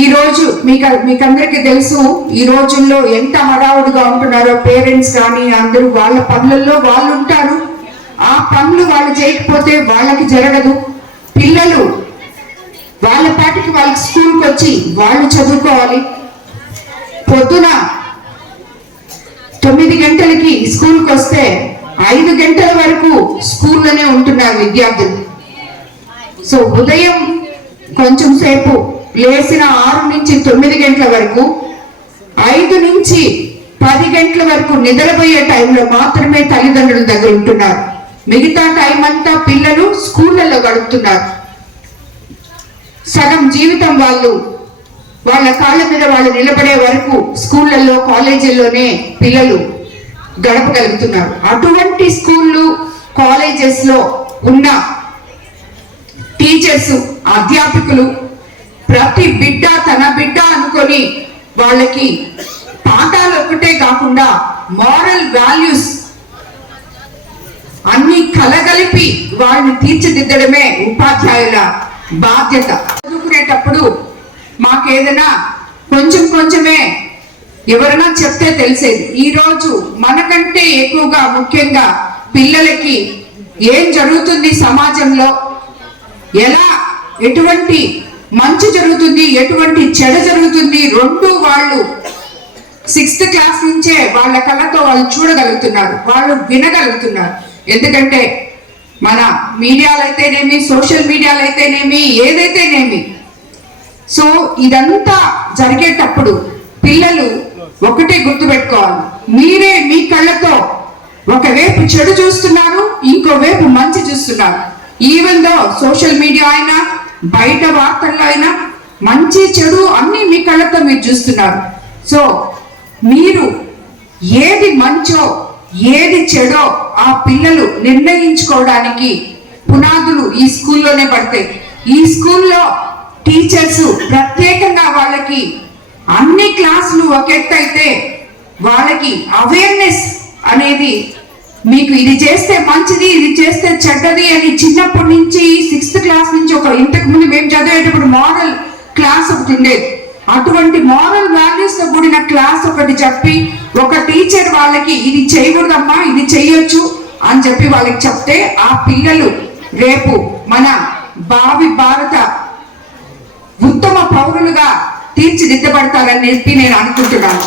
ఈ రోజు మీకందరికీ తెలుసు, ఈ రోజుల్లో ఎంత హడావుడిగా ఉంటున్నారో. పేరెంట్స్ కానీ అందరూ వాళ్ళ పనులలో వాళ్ళు ఉంటారు. ఆ పనులు వాళ్ళు చేయకపోతే వాళ్ళకి జరగదు. పిల్లలు వాళ్ళ పాటికి వాళ్ళకి స్కూల్కి వచ్చి వాళ్ళు చదువుకోవాలి. పొద్దున 9 గంటలకి స్కూల్కి వస్తే 5 గంటల వరకు స్కూల్లోనే ఉంటున్నారు విద్యార్థులు. సో ఉదయం కొంచెం సేపు లేచిన 6 నుంచి 9 గంటల వరకు, 5 నుంచి 10 గంటల వరకు నిద్రపోయే టైంలో మాత్రమే తల్లిదండ్రుల దగ్గర ఉంటున్నారు. మిగతా టైం అంతా పిల్లలు స్కూళ్ళలో గడుపుతున్నారు. సగం జీవితం వాళ్ళ కాళ్ళ మీద వాళ్ళు నిలబడే వరకు స్కూళ్ళల్లో కాలేజీల్లోనే పిల్లలు గడపగలుగుతున్నారు. అటువంటి స్కూళ్ళు కాలేజెస్ లో ఉన్న టీచర్స్ అధ్యాపకులు ప్రతి బిడ్డ తన బిడ్డ అనుకొని వాళ్ళకి పాఠాలు ఒక్కటే కాకుండా మారల్ వాల్యూస్ అన్ని కలగలిపి వాళ్ళని తీర్చిదిద్దడమే ఉపాధ్యాయుల బాధ్యత. చదువుకునేటప్పుడు మాకేదైనా కొంచెమే ఎవరైనా చెప్తే తెలిసేది. ఈ రోజు మనకంటే ఎక్కువగా ముఖ్యంగా పిల్లలకి ఏం జరుగుతుంది సమాజంలో, ఎలా ఎటువంటి మంచి జరుగుతుంది, ఎటువంటి చెడు జరుగుతుంది, రెండు వాళ్ళు 6th క్లాస్ నుంచే వాళ్ళ కళ్ళతో వాళ్ళు చూడగలుగుతున్నారు, వాళ్ళు వినగలుగుతున్నారు. ఎందుకంటే మన మీడియాలో అయితేనేమి, సోషల్ మీడియాలో అయితేనేమి, ఏదైతేనేమి. సో ఇదంతా జరిగేటప్పుడు పిల్లలు ఒకటే గుర్తుపెట్టుకోవాలి, మీరే మీ కళ్ళతో ఒకవైపు చెడు చూస్తున్నారు, ఇంకోవైపు మంచి చూస్తున్నారు. ఈవెన్ దో సోషల్ మీడియా అయినా బయట వార్తల్లో అయినా మంచి చెడు అన్ని మీ కళ్ళతో మీరు చూస్తున్నారు. సో మీరు ఏది మంచో ఏది చెడో ఆ పిల్లలు నిర్ణయించుకోవడానికి పునాదులు ఈ స్కూల్లోనే పడతాయి. ఈ స్కూల్లో టీచర్స్ ప్రత్యేకంగా వాళ్ళకి అన్ని క్లాసులు ఒక ఎత్తు అయితే వాళ్ళకి అవేర్నెస్ అనేది, మీకు ఇది చేస్తే మంచిది, ఇది చేస్తే చెడ్డది అని చిన్నప్పటి నుంచి 6th క్లాస్ నుంచి ఇంతకు ముందు మేము చదివేటప్పుడు మోరల్ క్లాస్ ఒకటి ఉండేది. అటువంటి మోరల్ వాల్యూస్ తో కూడిన క్లాస్ ఒకటి చెప్పి ఒక టీచర్ వాళ్ళకి ఇది చేయకూడదమ్మా, ఇది చెయ్యొచ్చు అని చెప్పి వాళ్ళకి చెప్తే ఆ పిల్లలు రేపు మన భావి భారత ఉత్తమ పౌరులుగా తీర్చిదిద్దబడతారని చెప్పి నేను అనుకుంటున్నాను.